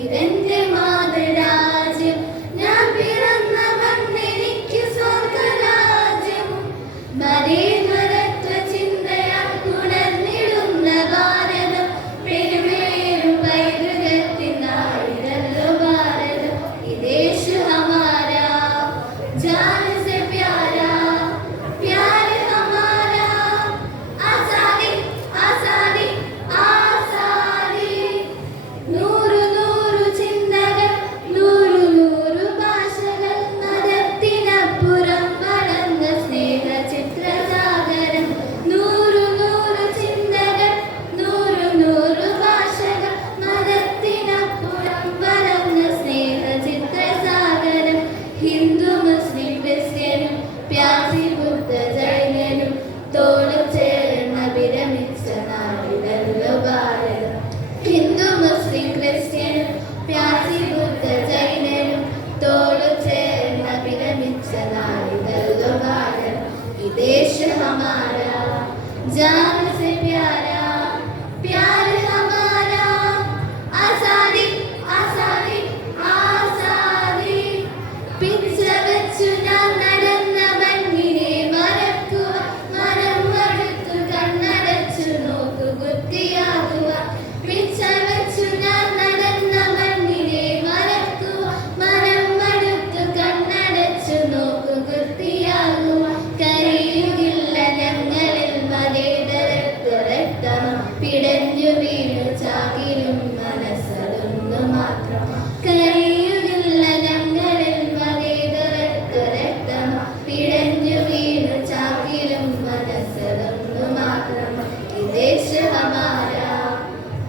ഇതെന്റെ മാതൃരാജ്യം, ഞാൻ പിറന്ന മണ്ണെനിക്ക് സ്വർഗരാജ്യം. മതേതരത്വ ചിന്തയാൽ ഉണർന്നിടുന്ന ഭാരതം, പെരുമേറും പൈതൃകത്തിൻ നാടിനല്ലോ ഭാരതം. ഈ ദേശ ഹമാരാ, ജാൻ സെ പ്യാരാ, പ്യാർ ഹമാരാ. ആസാദി ആസാദി ആസാദി. നൂറു നൂറു ചിന്തകൾ, നൂറു നൂറു ഭാഷകൾ, മതത്തിനപ്പുറം വളർന്ന സ്നേഹ ചിത്രസാഗരം. നൂറു നൂറു ചിന്തകൾ, നൂറു നൂറു ഭാഷകൾ, മതത്തിനപ്പുറം വളർന്ന സ്നേഹ ചിത്രസാഗരം. ഹിന്ദു മുസ്ലിം ക്രിസ്ത്യനും പ്യാസി ബുദ്ധ ജൈനനും തോളും ചേർന്ന് വിരമിച്ച നാടിനല്ലോ ഭാരതം. ഹിന്ദു മുസ്ലിം ക്രിസ്ത്യനും പ്യാസി ബുദ്ധ ജൈനനും തോളും ചേർന്ന് വിരമിച്ച നാടിനല്ലോ ഭാരതം. ഈ ദേശ ഹമാരാ, ജാൻ സെ പ്യാരാ, പ്യാർ ഹമാരാ. ആസാദി ആസാദി ആസാദി. പിച്ച വെച്ചു ഞാൻ നടന്ന മണ്ണിനെ മറക്കുക, മനം മടുത്തു കണ്ണടച്ചു നോക്കു ബുദ്ധിയാകുക. പിച്ച വെച്ചു ഞാൻ നടന്ന മണ്ണിനെ മറക്കുക, മനം മടുത്തു കണ്ണടച്ചു നോക്കു ബുദ്ധിയാകുക. കരയുകില്ല ഞങ്ങളിൽ മതേതരത്വ രക്തം, പിടഞ്ഞു വീണു ചാകിലും മനസ്സതൊന്നു മാത്രം. കരയുകില്ല ഞങ്ങളിൽ മതേതരത്വ രക്തം, പിടഞ്ഞു വീണു ചാകിലും മനസ്സതൊന്നു മാത്രം. ഈ ദേശ ഹമാരാ,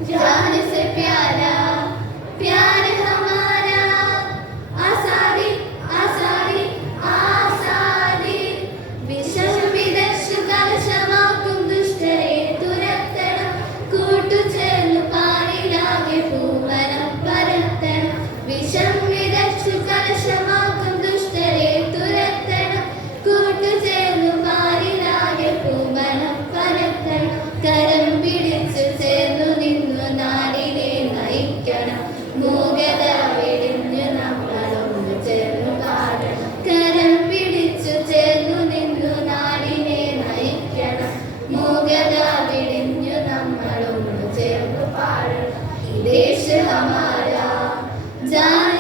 ജാൻ സെ പ്യാരാ, പ്യാർ ഹമാരാ. ആസാദി ആസാദി ആസാദി. വിഷം വിതച്ചു കലശമാക്കും ദുഷ്ടരെ തുരത്തണം, കൂട്ടുചേർന്നു പാരിലാകെ പൂവനം പരത്തണം. വിഷം വിതച്ചു കലശമാക്കും ദുഷ്ടരെ തുരത്തണം, കൂട്ടുചേർന്നു പാരിലാകെ പൂവനം പരത്തണം. കരം പിടിച്ചു ചേർന്നു നിന്നു നാടിനെ നയിക്കണം, മൂകത വെടിഞ്ഞു നമ്മളൊന്നു ചേർന്നു പാടണം. കരം പിടിച്ചു ചേർന്നു നിന്നു നാടിനെ നയിക്കണം, മൂകത വെടിഞ്ഞു നമ്മളൊന്നു ചേർന്നു പാടണം. ഈ ദേശ ഹമാരാ, ജാൻ